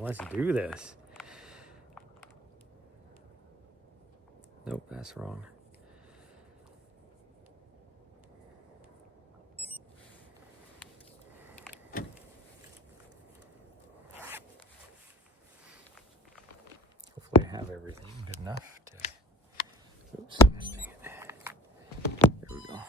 Let's do this. Nope, that's wrong. Hopefully I have everything good enough to... Oops, dang it. There we go.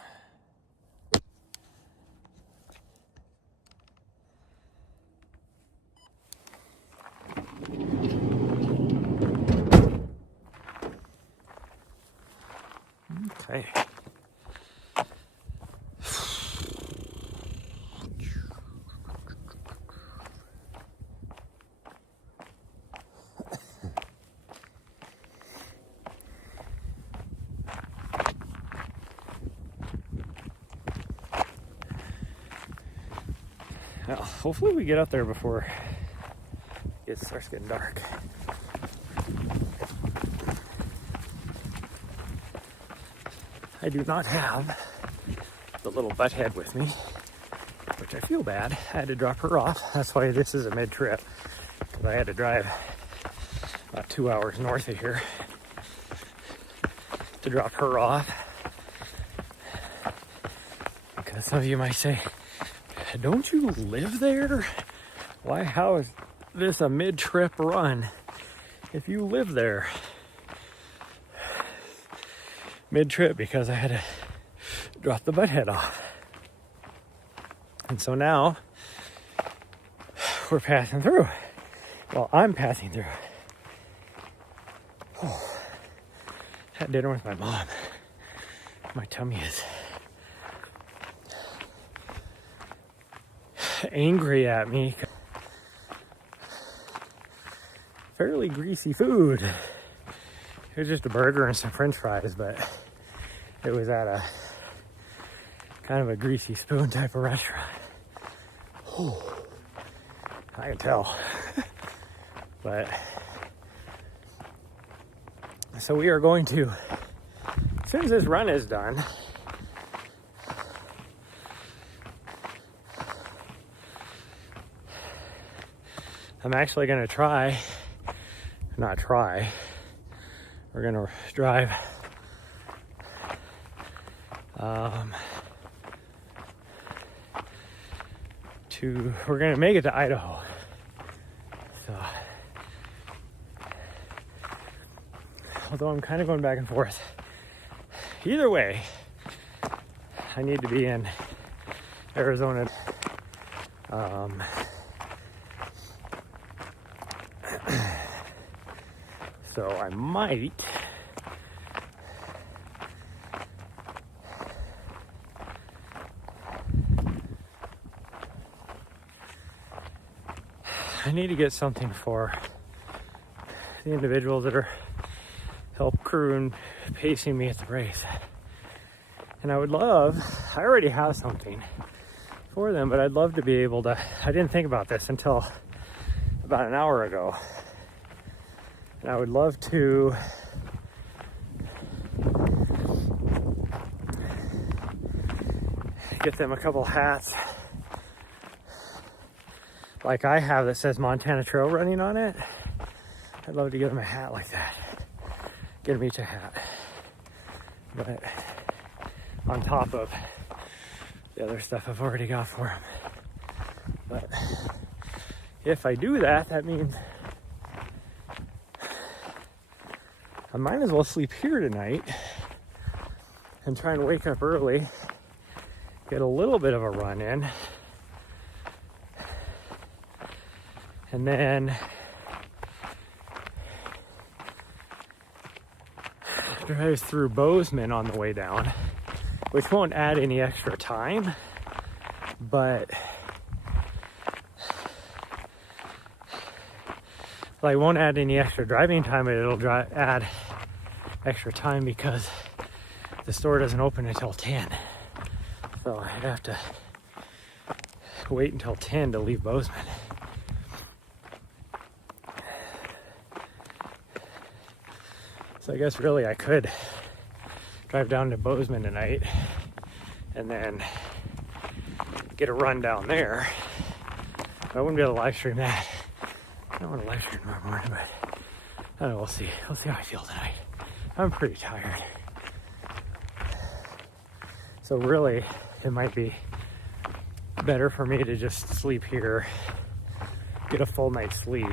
Okay. Well, hopefully we get up there before it starts getting dark. I do not have the little butt head with me, which I feel bad. I had to drop her off. That's why this is a mid-trip, because I had to drive about 2 hours north of here to drop her off. Because some of you might say, don't you live there? Why, how is this a mid-trip run if you live there? Mid-trip because I had to drop the butt head off. And so now we're passing through. Well, I'm passing through. Oh, had dinner with my mom. My tummy is angry at me. Fairly greasy food. It was just a burger and some french fries, but it was at a kind of a greasy spoon type of restaurant. Oh, I can tell. But so we are going to, as soon as this run is done, I'm actually going to we're going to drive we're going to make it to Idaho. So, although I'm kind of going back and forth. Either way, I need to be in Arizona. So I might I need to get something for the individuals that are help crew and pacing me at the race. And I already have something for them, but I'd love to be able to, I didn't think about this until about an hour ago. And I would love to get them a couple hats like I have that says Montana Trail Running on it. I'd love to get them a hat like that. Get them each a hat. But on top of the other stuff I've already got for them. But if I do that, that means I might as well sleep here tonight and try and wake up early, get a little bit of a run in, and then drive through Bozeman on the way down, which won't add any extra time, but I won't add any extra driving time, but it'll add extra time because the store doesn't open until 10. So I'd have to wait until 10 to leave Bozeman. So I guess really I could drive down to Bozeman tonight and then get a run down there. I wouldn't be able to live stream that don't want to live stream tomorrow morning, but I don't know, we'll see. We'll see how I feel tonight. I'm pretty tired. So really, it might be better for me to just sleep here, get a full night's sleep.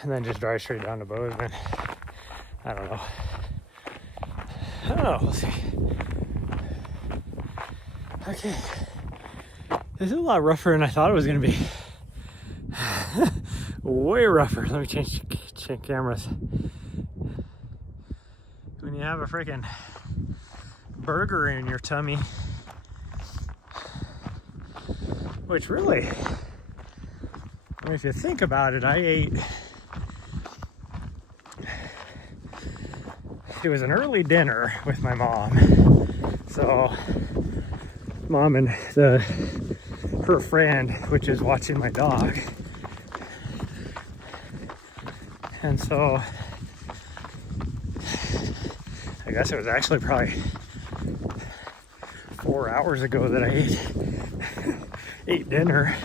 And then just drive straight down to Bozeman. I don't know. Oh, we'll see. Okay. This is a lot rougher than I thought it was going to be. Way rougher. Let me change cameras. When you have a freaking burger in your tummy, which really, I mean, if you think about it, I ate, it was an early dinner with my mom. So mom and her friend, which is watching my dog. And so I guess it was actually probably 4 hours ago that I ate dinner,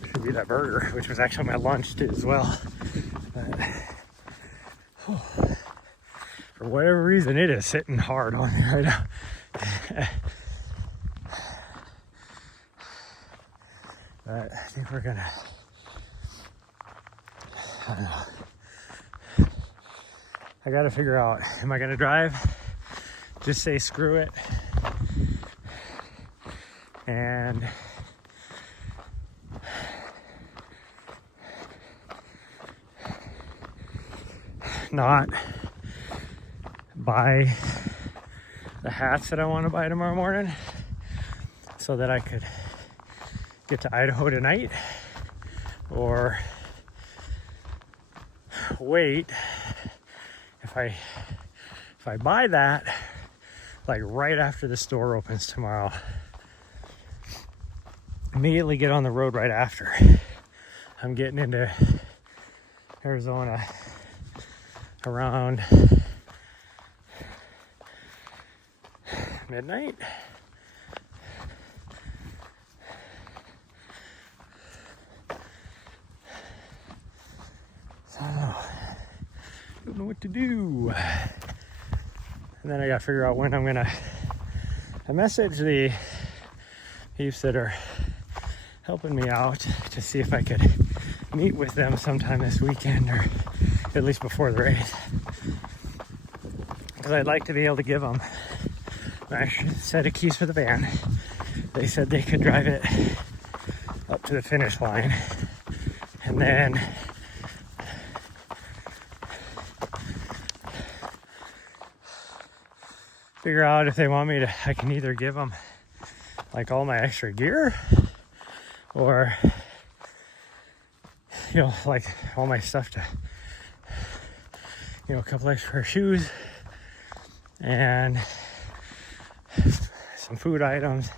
which would be that burger, which was actually my lunch too as well. But, for whatever reason, it is sitting hard on me right now. But I think we're gonna, I don't know. I gotta figure out, am I gonna drive? Just say screw it. And not buy the hats that I want to buy tomorrow morning so that I could get to Idaho tonight, or wait, if I buy that like right after the store opens tomorrow, immediately get on the road right after. I'm getting into Arizona around midnight. So I don't know what to do. And then I gotta figure out when I'm gonna, I messaged the peeps that are helping me out to see if I could meet with them sometime this weekend, or at least before the race, because I'd like to be able to give them my set of keys for the van. They said they could drive it up to the finish line and then figure out if they want me to, I can either give them like all my extra gear, or, you know, like all my stuff to, you know, a couple extra pair of shoes and some food items,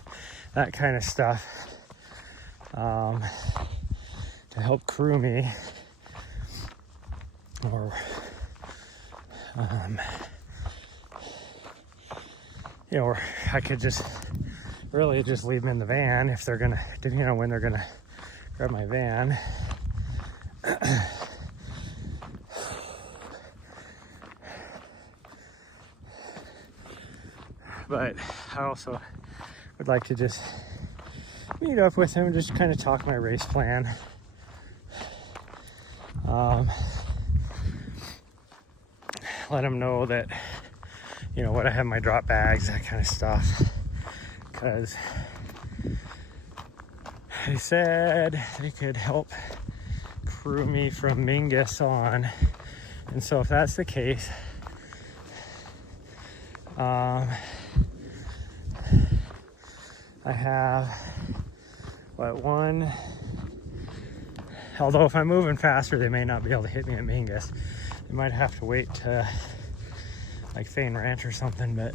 that kind of stuff, to help crew me, or you know, or I could just really just leave them in the van if they're gonna, depending on when they're gonna grab my van. But I also would like to just meet up with him and just kind of talk my race plan. Let him know that, you know, what I have in my drop bags, that kind of stuff. Because they said they could help crew me from Mingus on. And so if that's the case, I have, what, one, although if I'm moving faster, they may not be able to hit me at Mingus. They might have to wait to like Thane Ranch or something, but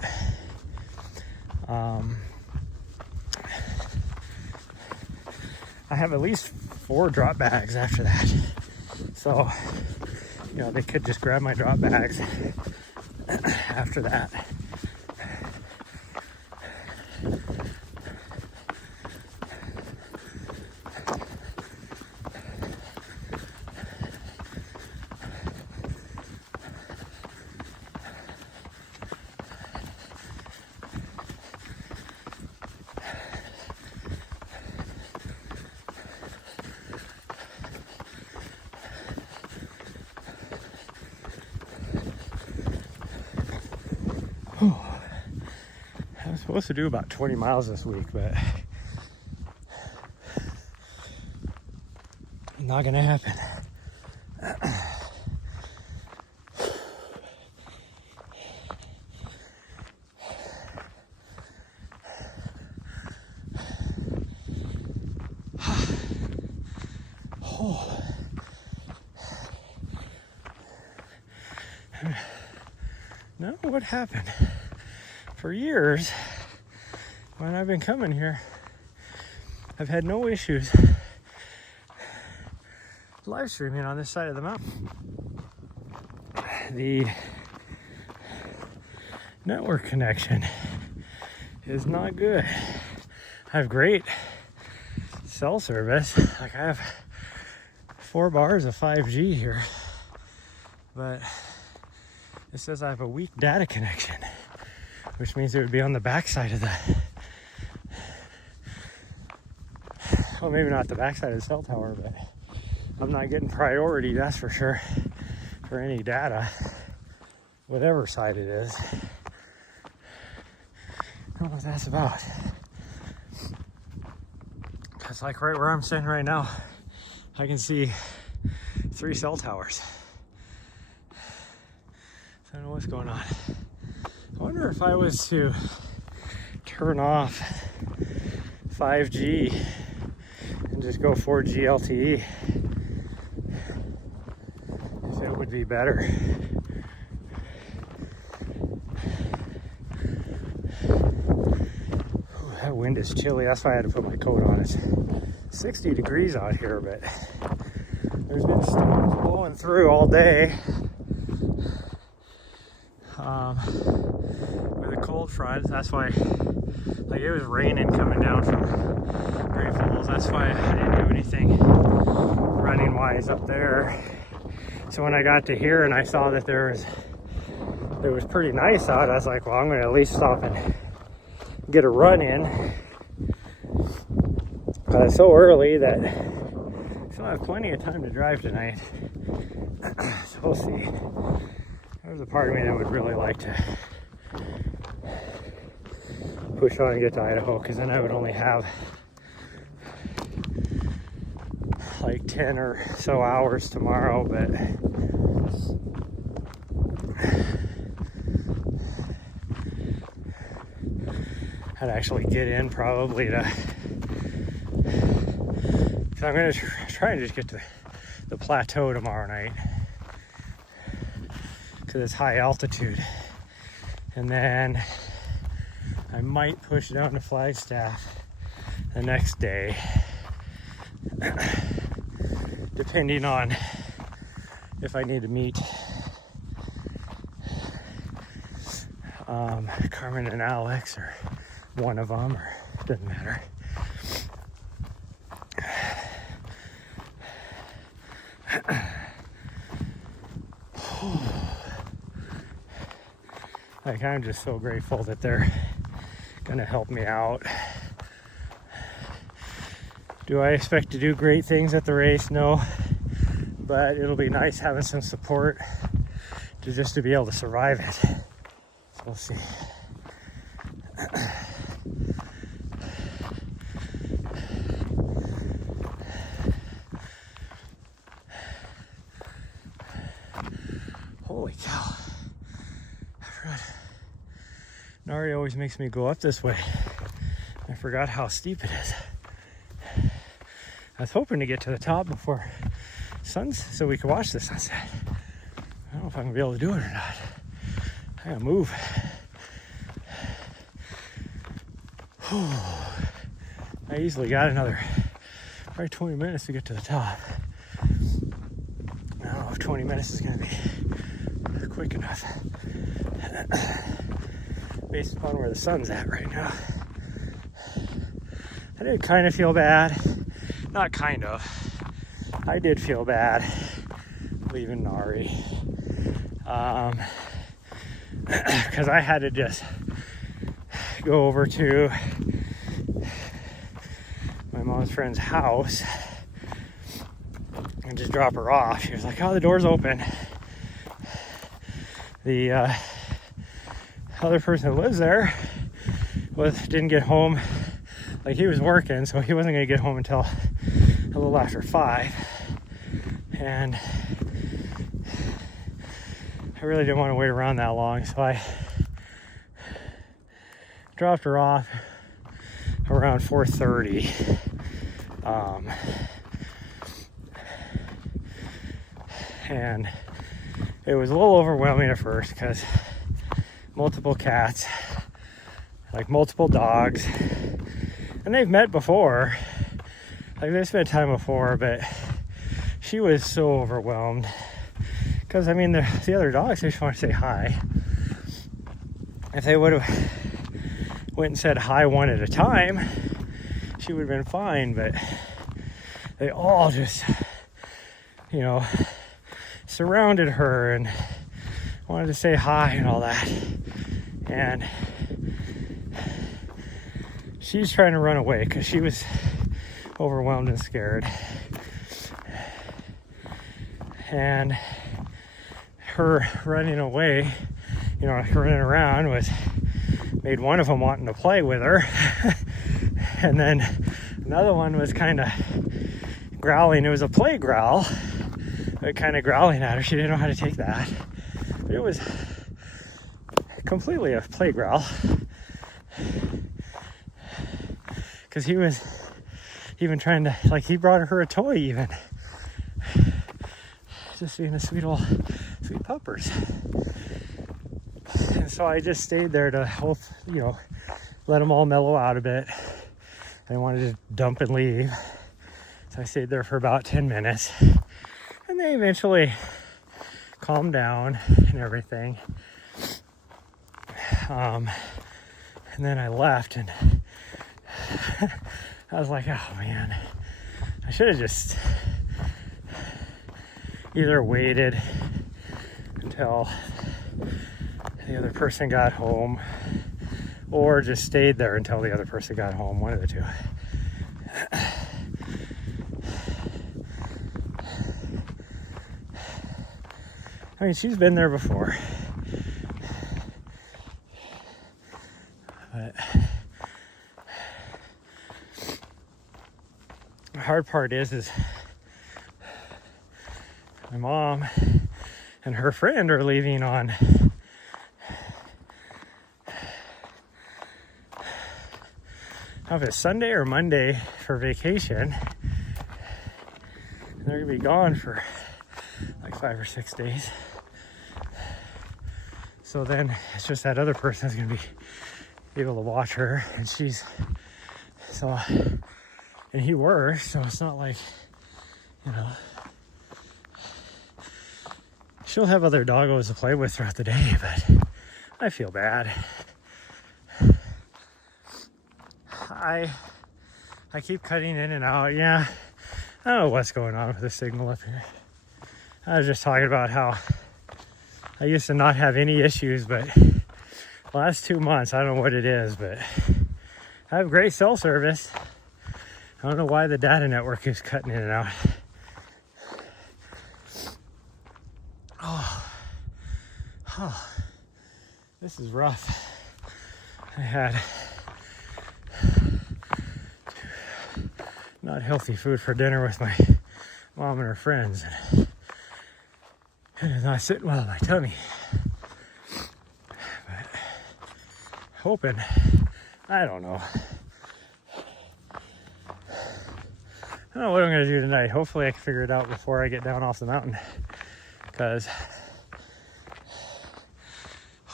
I have at least 4 drop bags after that. So, they could just grab my drop bags after that. I was supposed to do about 20 miles this week, but not gonna happen. No, what happened? For years, when I've been coming here, I've had no issues live streaming on this side of the mountain. The network connection is not good. I have great cell service. Like, I have 4 bars of 5G here, but it says I have a weak data connection, which means it would be on the backside of the, well, maybe not the backside of the cell tower, but I'm not getting priority, that's for sure, for any data, whatever side it is. I don't know what that's about. It's like right where I'm standing right now, I can see 3 cell towers. I don't know what's going on. I wonder if I was to turn off 5G and just go 4G LTE, if it would be better. Ooh, that wind is chilly. That's why I had to put my coat on. It's 60 degrees out here, but there's been storms blowing through all day. With a cold front, that's why, like, it was raining coming down from Great Falls. That's why I didn't do anything running wise up there. So when I got to here and I saw that it was pretty nice out, I was like, well, I'm going to at least stop and get a run in. But it's so early that I still have plenty of time to drive tonight. So we'll see. There's a part of me that would really like to push on and get to Idaho, because then I would only have like 10 or so hours tomorrow, but I'd actually get in probably to, because I'm going to try and just get to the plateau tomorrow night, because it's high altitude, and then I might push down to Flagstaff the next day, depending on if I need to meet Carmen and Alex, or one of them, or doesn't matter. Like, I'm just so grateful that they're gonna help me out. Do I expect to do great things at the race? No, but it'll be nice having some support to be able to survive it. So we'll see. Holy cow. I forgot. Nari always makes me go up this way. I forgot how steep it is. I was hoping to get to the top before sunset so we could watch the sunset. I don't know if I'm gonna be able to do it or not. I gotta move. I easily got another probably 20 minutes to get to the top. I don't know if 20 minutes is going to be quick enough based upon where the sun's at right now. I did kind of feel bad. Not kind of. I did feel bad leaving Nari. Because I had to just go over to my mom's friend's house and just drop her off. She was like, oh, the door's open. The other person who lives there didn't get home. Like, he was working, so he wasn't going to get home until a little after 5. And I really didn't want to wait around that long, so I dropped her off around 4:30. And it was a little overwhelming at first because multiple cats, like multiple dogs, and they've met before, like they spent time before, but she was so overwhelmed because, I mean, the other dogs, they just want to say hi. If they would have went and said hi one at a time, she would have been fine, but they all just, surrounded her and wanted to say hi and all that. And she's trying to run away because she was overwhelmed and scared. And her running away, running around made one of them wanting to play with her. And then another one was kind of growling. It was a play growl, but kind of growling at her. She didn't know how to take that. But it was completely a play growl. Because he was even trying to, he brought her a toy even. Just being a sweet puppers. And so I just stayed there to help, let them all mellow out a bit. I wanted to dump and leave. So I stayed there for about 10 minutes. And they eventually calmed down and everything. And then I left, and I was like, oh man, I should have just either waited until the other person got home or just stayed there until the other person got home, one of the two. I mean, she's been there before, but the hard part is my mom and her friend are leaving on Sunday or Monday for vacation. And they're gonna be gone for like 5 or 6 days. So then it's just that other person is gonna be able to watch her, and and he works, so it's not like, she'll have other doggos to play with throughout the day, but I feel bad. I keep cutting in and out. Yeah, I don't know what's going on with the signal up here. I was just talking about how I used to not have any issues, but last 2 months, I don't know what it is, but I have great cell service. I don't know why the data network is cutting in and out. Oh, this is rough. I had not healthy food for dinner with my mom and her friends, and it is not sitting well in my tummy. But hoping, I don't know. I don't know what I'm going to do tonight. Hopefully I can figure it out before I get down off the mountain. Because,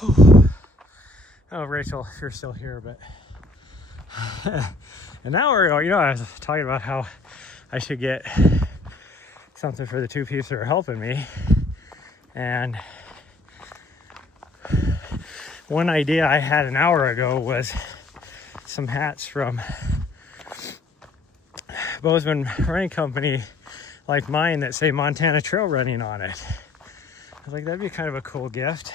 oh, Rachel, if you're still here, but an hour ago, I was talking about how I should get something for the two peeps that are helping me. And one idea I had an hour ago was some hats from Bozeman Running Company like mine that say Montana Trail Running on it. I was like, that'd be kind of a cool gift.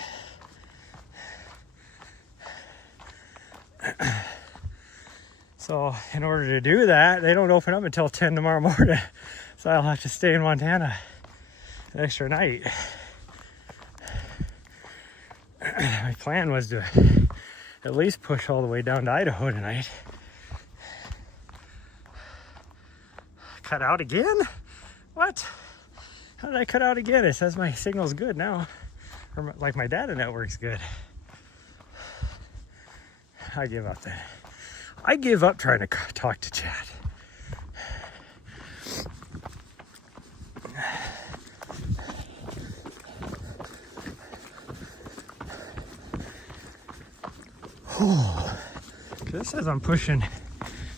So in order to do that, they don't open up until 10 tomorrow morning. So I'll have to stay in Montana an extra night. My plan was to at least push all the way down to Idaho tonight. Cut out again? What? How did I cut out again? It says my signal's good now. Or like my data network's good. I give up then. I give up trying to talk to Chad. This says I'm pushing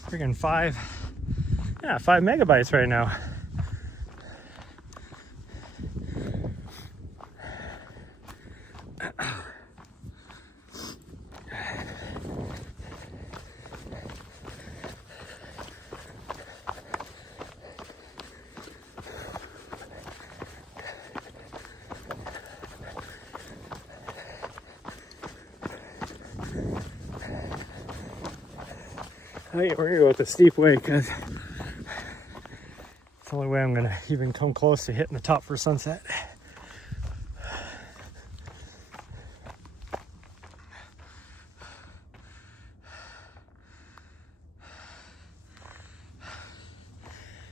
freaking 5 megabytes right now. We're gonna go with the steep way because it's the only way I'm gonna even come close to hitting the top for sunset.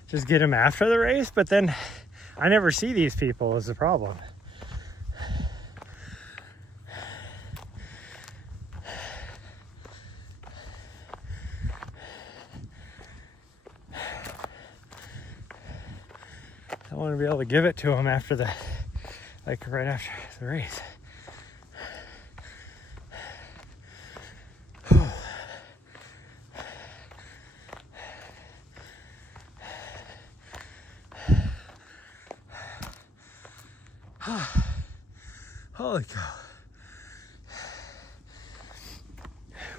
Just get them after the race, but then I never see these people is the problem. I want to be able to give it to them after the, like right after the race. Holy cow.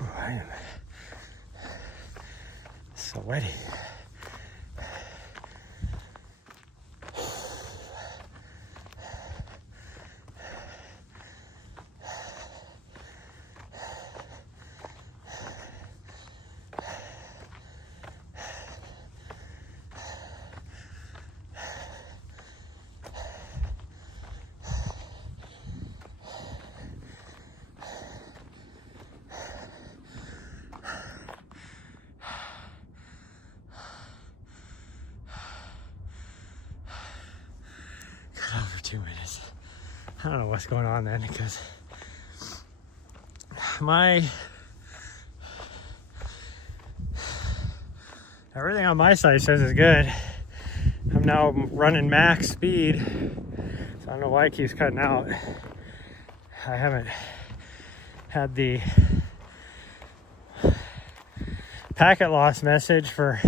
Ooh, I am sweaty. Over 2 minutes. I don't know what's going on then because everything on my side says is good. I'm now running max speed, so I don't know why it keeps cutting out. I haven't had the packet loss message for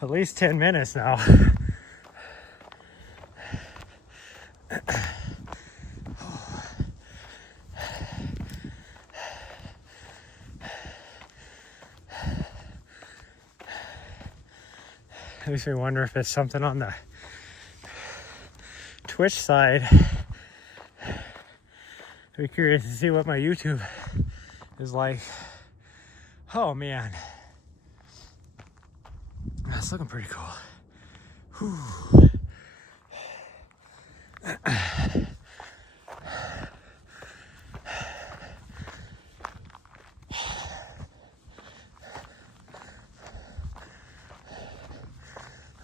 at least 10 minutes now. Makes me wonder if it's something on the Twitch side. I'd be curious to see what my YouTube is like. Oh man, that's looking pretty cool. Whew.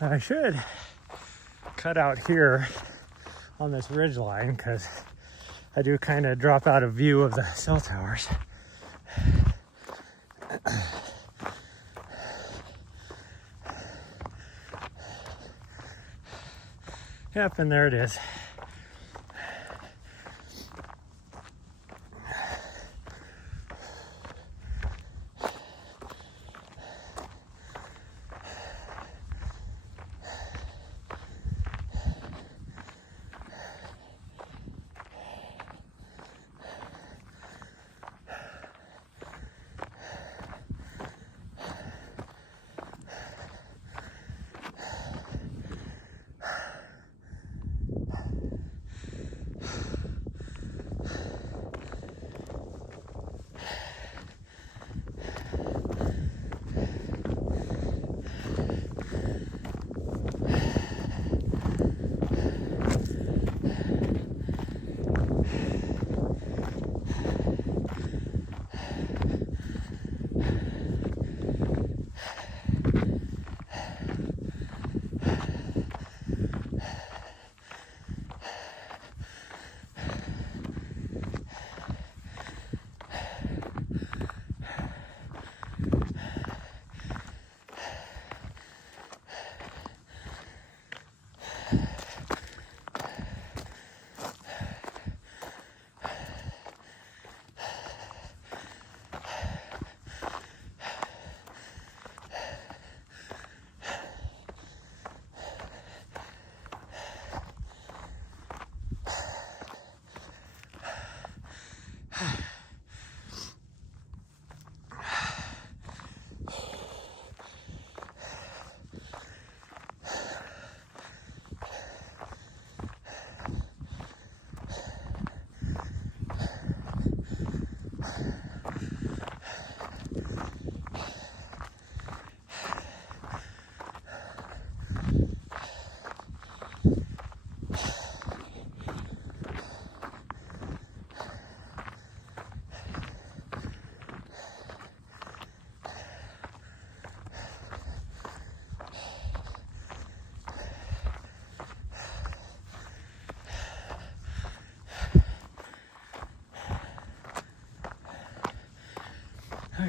I should cut out here on this ridge line because I do kind of drop out of view of the cell towers. Yep, and there it is.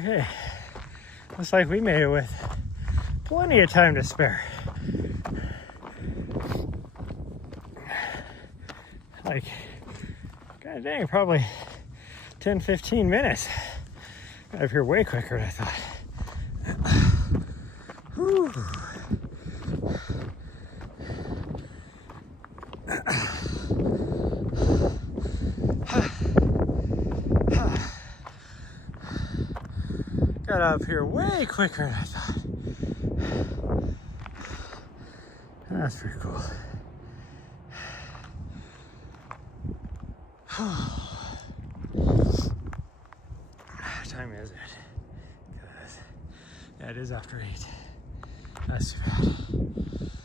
Okay, looks like we made it with plenty of time to spare. Like, god dang, probably 10-15 minutes. Got up here way quicker than I thought. Whew. Got up here way quicker than I thought. That's pretty cool. What time is it? Yeah, it is after 8. That's too bad.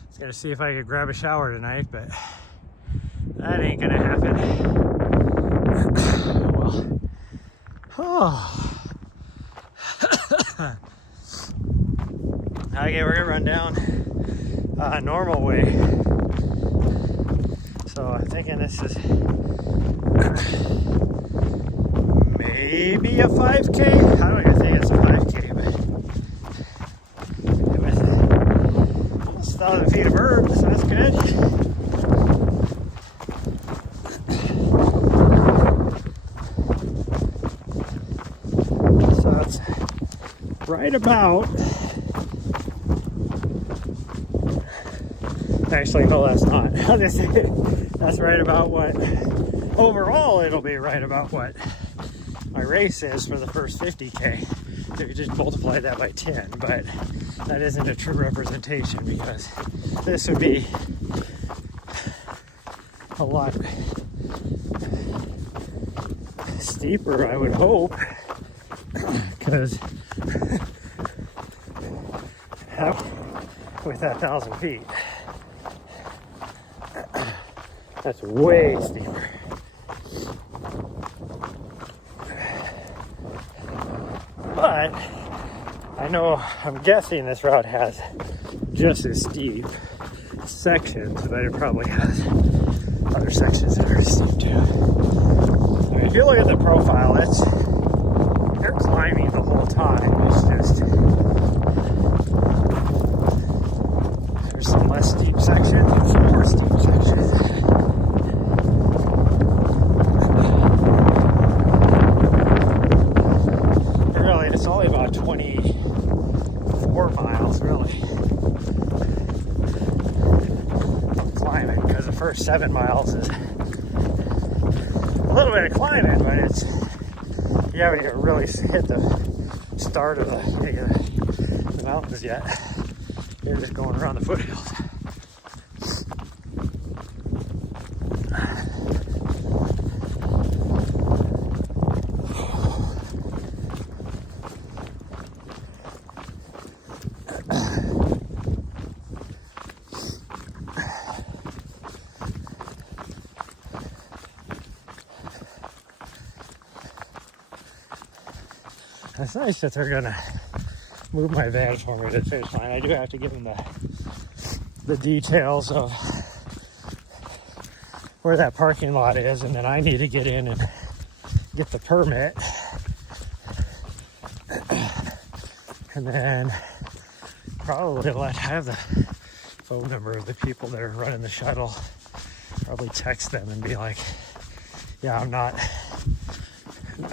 Just gotta see if I could grab a shower tonight, but that ain't gonna happen. Well. Oh. Okay, we're gonna run down normal way. So I'm thinking this is maybe a 5K. I don't even think it's a 5K, but with almost 1,000 feet of herbs, that's good. So that's right about. Actually, no, that's not. That's right about what, overall, it'll be right about what my race is for the first 50K. So you just multiply that by 10, but that isn't a true representation because this would be a lot steeper, I would hope, because with that 1,000 feet. That's way steeper. But I know, I'm guessing this route has just as steep sections, but it probably has other sections that are steep too. I mean, if you look at the profile, you're climbing the whole time. It's just there's some less steep sections and some more steep sections. It's only about 24 miles, really, of climbing, because the first 7 miles is a little bit of climbing, but you haven't even really hit the start of the mountains yet. You're just going around the foothills. It's nice that they're gonna move my van for me to the finish line. I do have to give them the details of where that parking lot is, and then I need to get in and get the permit. And then probably have the phone number of the people that are running the shuttle. Probably text them and be like, yeah, I'm not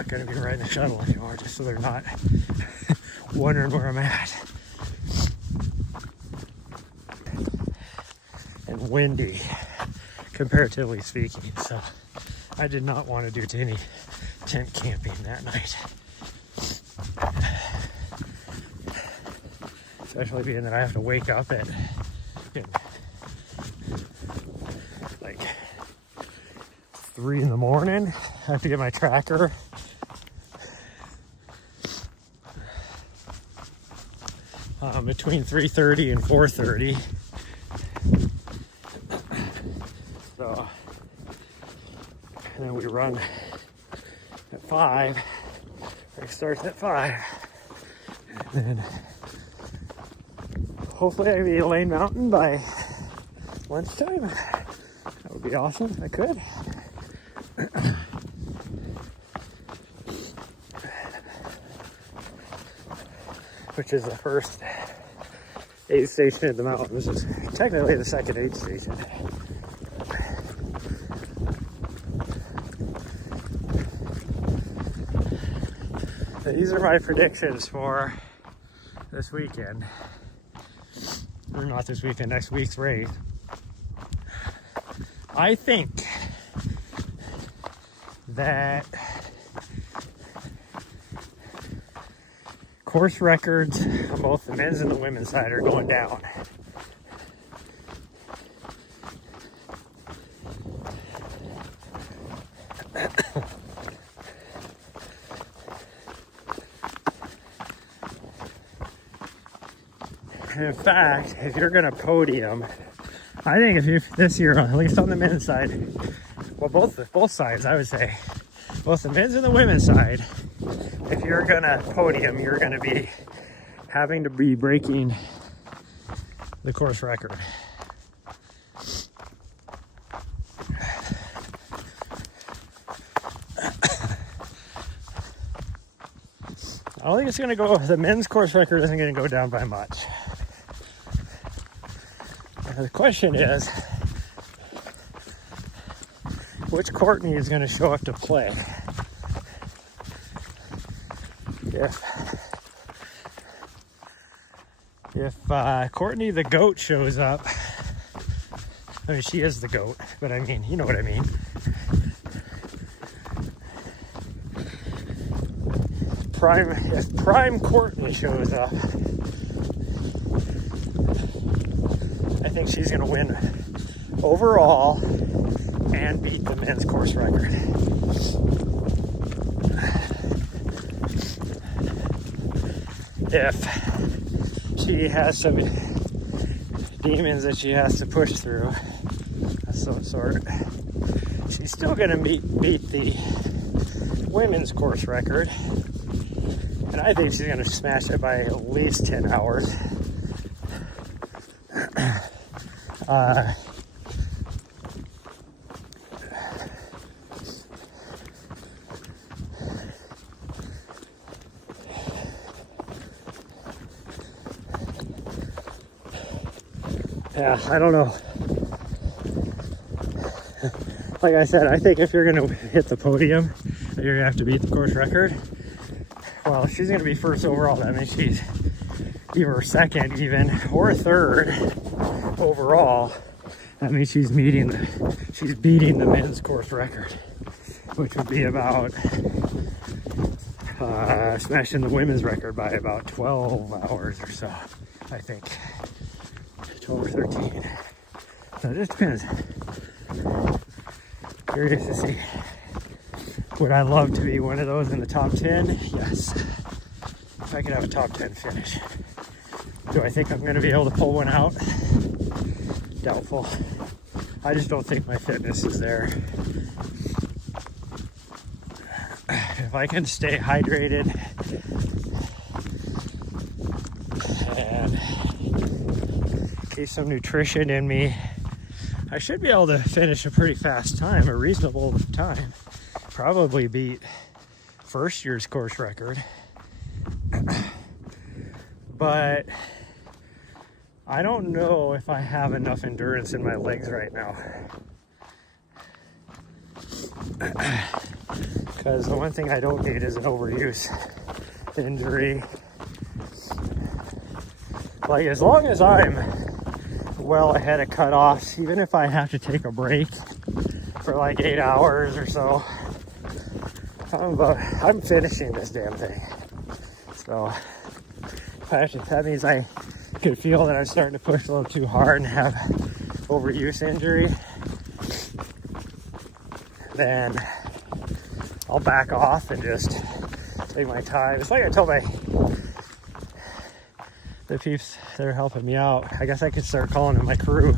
going to be riding the shuttle anymore, just so they're not wondering where I'm at. And windy, comparatively speaking, so I did not want to do any tent camping that night. Especially being that I have to wake up at like 3 in the morning. I have to get my tracker. Between 3:30 and 4:30. So, and then we run at 5. It starts at 5. And then hopefully I can be at Lane Mountain by lunchtime. That would be awesome if I could. which is the first aid station in the mountains. This is technically the second aid station. So these are my predictions for this weekend. Or not this weekend, next week's race. I think that course records on both the men's and the women's side are going down. And in fact, if you're going to podium, I think if you this year, at least on the men's side, well, both sides, I would say, both the men's and the women's side, if you're going to podium, you're going to be having to be breaking the course record. I don't think it's going to go, the men's course record isn't going to go down by much. The question is, which Courtney is going to show up to play? If Courtney the goat shows up, I mean, she is the goat, but I mean, you know what I mean. If Prime Courtney shows up, I think she's going to win overall and beat the men's course record. If she has some demons that she has to push through of some sort, she's still going to beat the women's course record. And I think she's going to smash it by at least 10 hours. Yeah, I don't know. Like I said, I think if you're going to hit the podium, you're going to have to beat the course record. Well, if she's going to be first overall, that means she's either second even, or third overall. That means she's beating the men's course record, which would be about smashing the women's record by about 12 hours or so, I think. 12 or 13. So it just depends. Curious to see. Would I love to be one of those in the top 10? Yes. If I could have a top 10 finish. Do I think I'm going to be able to pull one out? Doubtful. I just don't think my fitness is there. If I can stay hydrated and keep some nutrition in me, I should be able to finish a pretty fast time, a reasonable time. Probably beat first year's course record. But I don't know if I have enough endurance in my legs right now. Because the one thing I don't need is an overuse injury. Like, as long as I'm well ahead of cutoffs, even if I have to take a break for like 8 hours or so, I'm finishing this damn thing. So that means I could feel that I'm starting to push a little too hard and have overuse injury, then I'll back off and just take my time. It's like I told the peeps that are helping me out. I guess I could start calling them my crew.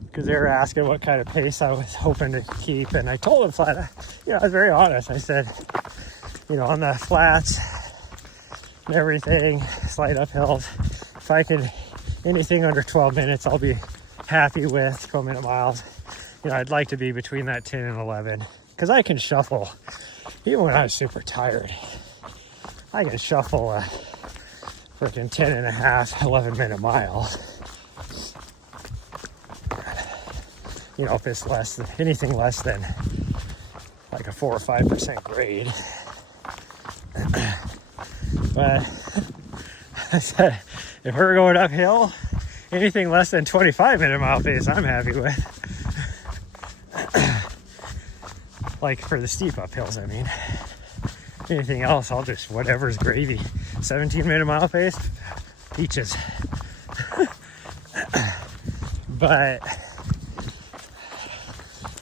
Because they were asking what kind of pace I was hoping to keep. And I told them flat, I was very honest. I said, on the flats and everything, slight uphills, if I could, anything under 12 minutes, I'll be happy with 12-minute miles. I'd like to be between that 10 and 11. Because I can shuffle even when I was super tired, I can shuffle a freaking 10 and a half, 11-minute mile. You know, if it's anything less than like a 4 or 5% grade. But I said, if we're going uphill, anything less than 25-minute mile pace, I'm happy with. Like for the steep uphills, I mean. Anything else, I'll just, whatever's gravy. 17-minute mile pace, peaches. But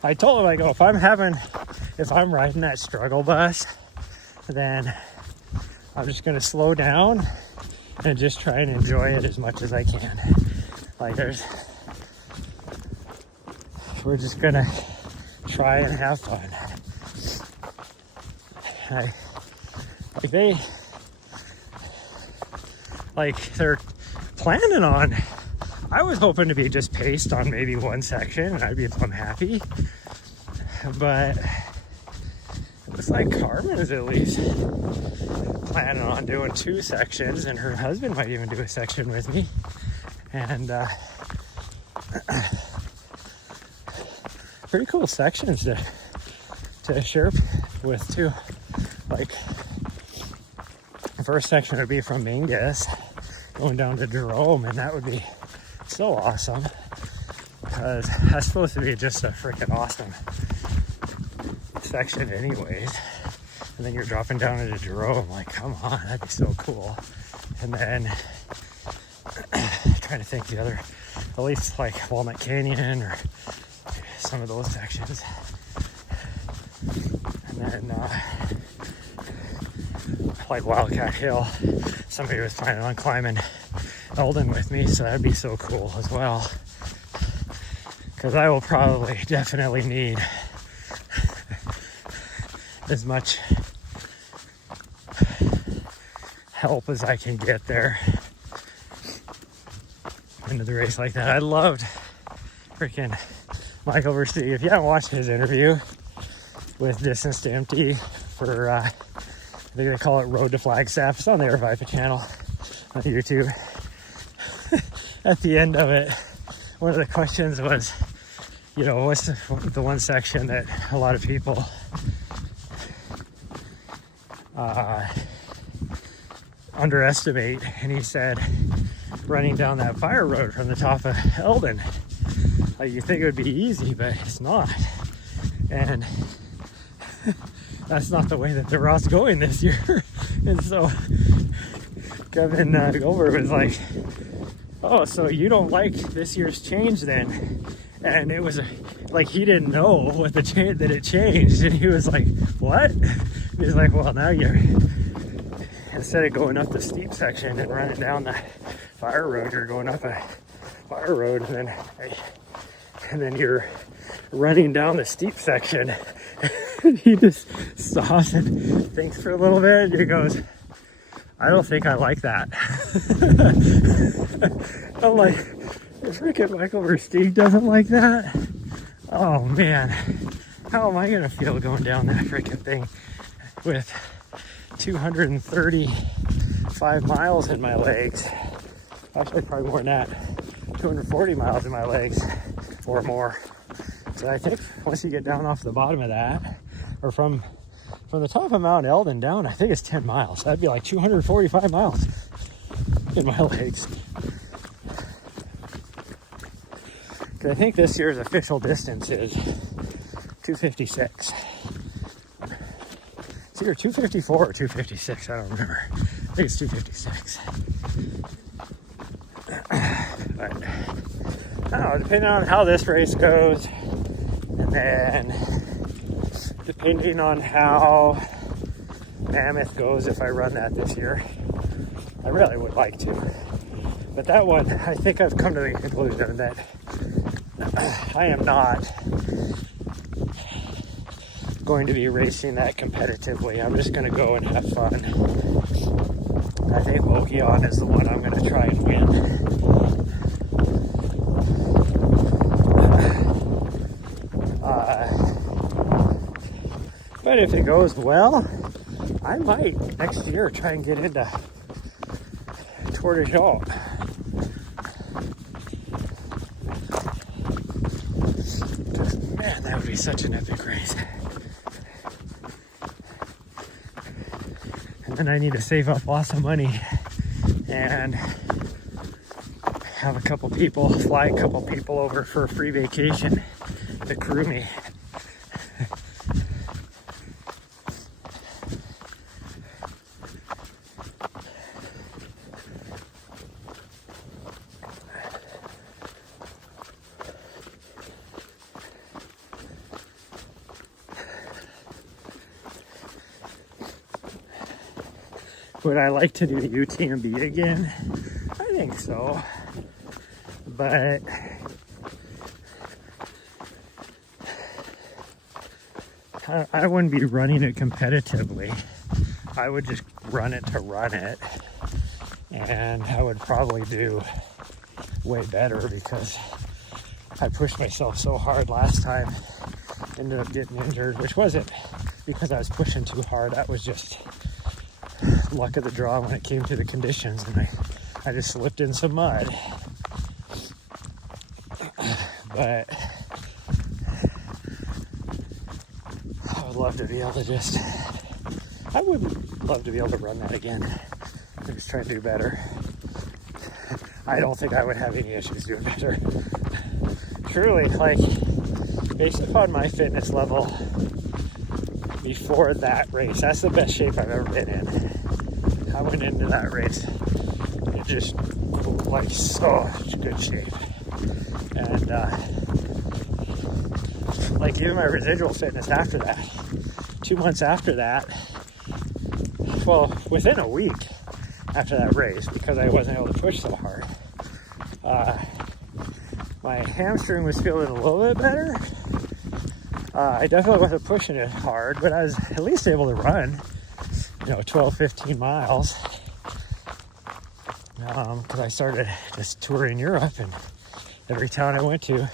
I told him, I go, if I'm riding that struggle bus, then I'm just going to slow down and just try and enjoy it as much as I can. Like we're just going to try and have fun. They're planning on, I was hoping to be just paced on maybe one section and I'm happy. But it looks like Carmen is at least planning on doing 2 sections, and her husband might even do a section with me. And pretty cool sections to share with too. Like the first section would be from Mingus going down to Jerome, and that would be so awesome because that's supposed to be just a freaking awesome section anyways. And then you're dropping down into Jerome, like, come on, that'd be so cool. And then trying to think the other, at least like Walnut Canyon or some of those sections. And then like Wildcat Hill, somebody was planning on climbing Eldon with me, so that'd be so cool as well. Because I will probably definitely need as much help as I can get there into the race like that. I loved freaking Michael Versteeg. If you haven't watched his interview with Distance to Empty for I think they call it Road to Flagstaff, it's on the Reviva channel on YouTube. At the end of it, one of the questions was, you know, what's the one section that a lot of people underestimate? And he said, running down that fire road from the top of Eldon. Like, you think it would be easy, but it's not. And that's not the way that the route's going this year. And so Kevin Goldberg was like, oh, so you don't like this year's change then? And it was like he didn't know what that it changed. And he was like, what? He's like, well, now you're, instead of going up the steep section and running down the fire road, you're going up a fire road, and then you're running down the steep section. He just stops and thinks for a little bit, and he goes, I don't think I like that. I'm like, freaking Michael Versteeg doesn't like that? Oh man, how am I gonna feel going down that freaking thing with 235 miles in my legs? Actually, probably more than that. 240 miles in my legs or more. So I think once you get down off the bottom of that, or from the top of Mount Eldon down, I think it's 10 miles. That'd be like 245 miles in my legs. Because I think this year's official distance is 256. It's either 254 or 256, I don't remember. I think it's 256. But I don't know, depending on how this race goes, and then depending on how Mammoth goes, if I run that this year, I really would like to. But that one, I think I've come to the conclusion that I am not going to be racing that competitively. I'm just going to go and have fun. I think Mogollon is the one I'm going to try and win. But if it goes well, I might next year try and get into Tour de Jean. Man, that would be such an epic race. And then I need to save up lots of money and have a couple people, fly a couple people over for a free vacation to crew me. Would I like to do UTMB again? I think so. But I wouldn't be running it competitively. I would just run it to run it. And I would probably do way better because I pushed myself so hard last time. Ended up getting injured, which wasn't because I was pushing too hard. That was just luck of the draw when it came to the conditions, and I just slipped in some mud. But I would love to be able to I would love to be able to run that again and just try to do better. I don't think I would have any issues doing better. Truly, like, based upon my fitness level before that race, that's the best shape I've ever been in. I went into that race in just like such good shape, and like even my residual fitness after that, 2 months after that, well, within a week after that race, because I wasn't able to push so hard, my hamstring was feeling a little bit better. I definitely wasn't pushing it hard, but I was at least able to run 12, 15 miles, because I started just touring Europe, and every town I went to,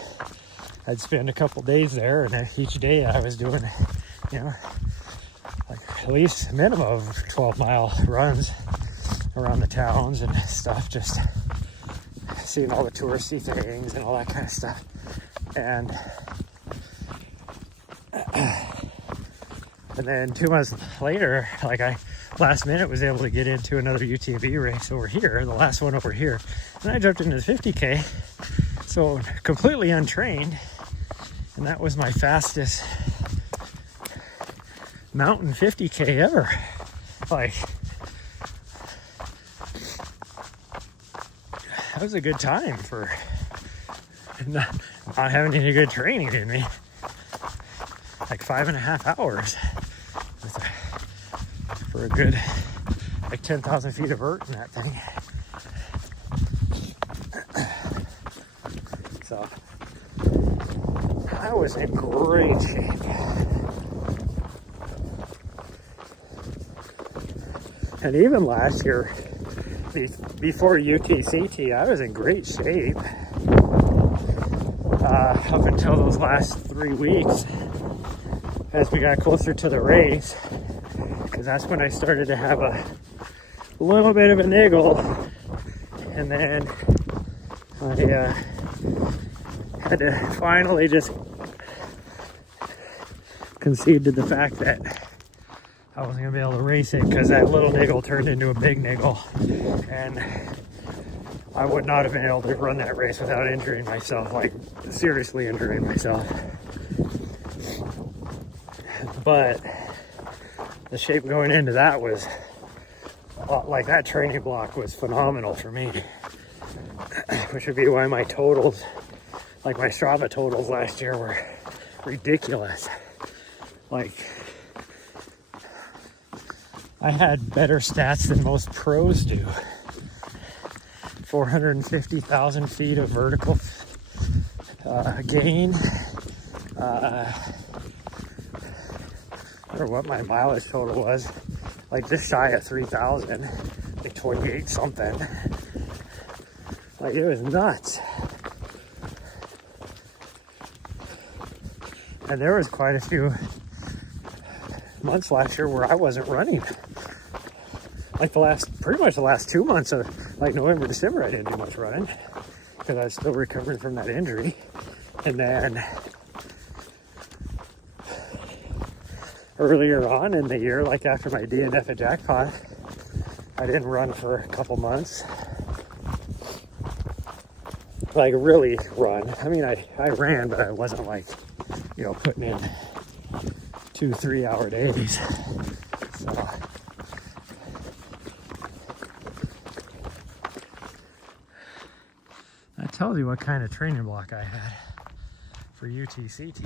I'd spend a couple days there, and each day I was doing, like at least a minimum of 12-mile runs around the towns and stuff, just seeing all the touristy things and all that kind of stuff. And then 2 months later, like I last minute was able to get into another UTMB race over here, the last one over here. And I jumped into the 50K, so completely untrained. And that was my fastest mountain 50K ever. Like, that was a good time for not having any good training in me. Like 5.5 hours for a good like 10,000 feet of vert in that thing. So I was in great shape. And even last year, before UTCT, I was in great shape up until those last 3 weeks as we got closer to the race, because that's when I started to have a little bit of a niggle, and then I had to finally just concede to the fact that I wasn't going to be able to race it, because that little niggle turned into a big niggle, and I would not have been able to run that race without injuring myself, like seriously injuring myself. But the shape going into that was, like, that training block was phenomenal for me, which would be why my totals, like my Strava totals last year, were ridiculous. Like, I had better stats than most pros do. 450,000 feet of vertical gain. Or what my mileage total was, like just shy of 3,000, like 28 something. Like, it was nuts. And there was quite a few months last year where I wasn't running. Like pretty much the last 2 months of like November, December, I didn't do much running because I was still recovering from that injury. And then earlier on in the year, like after my DNF at Jackpot, I didn't run for a couple months. Like really run. I mean, I ran, but I wasn't like, you know, putting in 2-3 hour days. So that tells you what kind of training block I had for UTCT.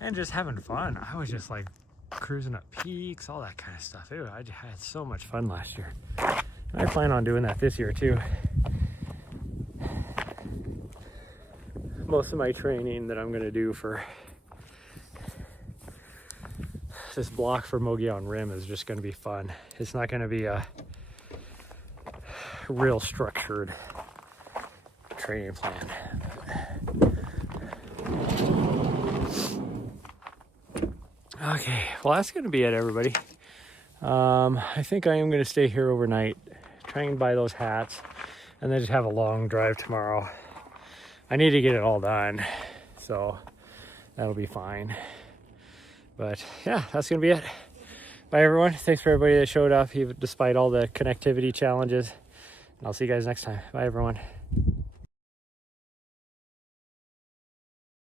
And just having fun. I was just like cruising up peaks, all that kind of stuff. Ew, I had so much fun last year. I plan on doing that this year too. Most of my training that I'm going to do for this block for Mogollon Rim is just going to be fun. It's not going to be a real structured training plan. Okay, well that's going to be it, everybody. I think I am going to stay here overnight, try and buy those hats, and then just have a long drive tomorrow. I need to get it all done, so that'll be fine. But yeah, that's gonna be it. Bye everyone. Thanks for everybody that showed up, even despite all the connectivity challenges. And I'll see you guys next time. Bye everyone.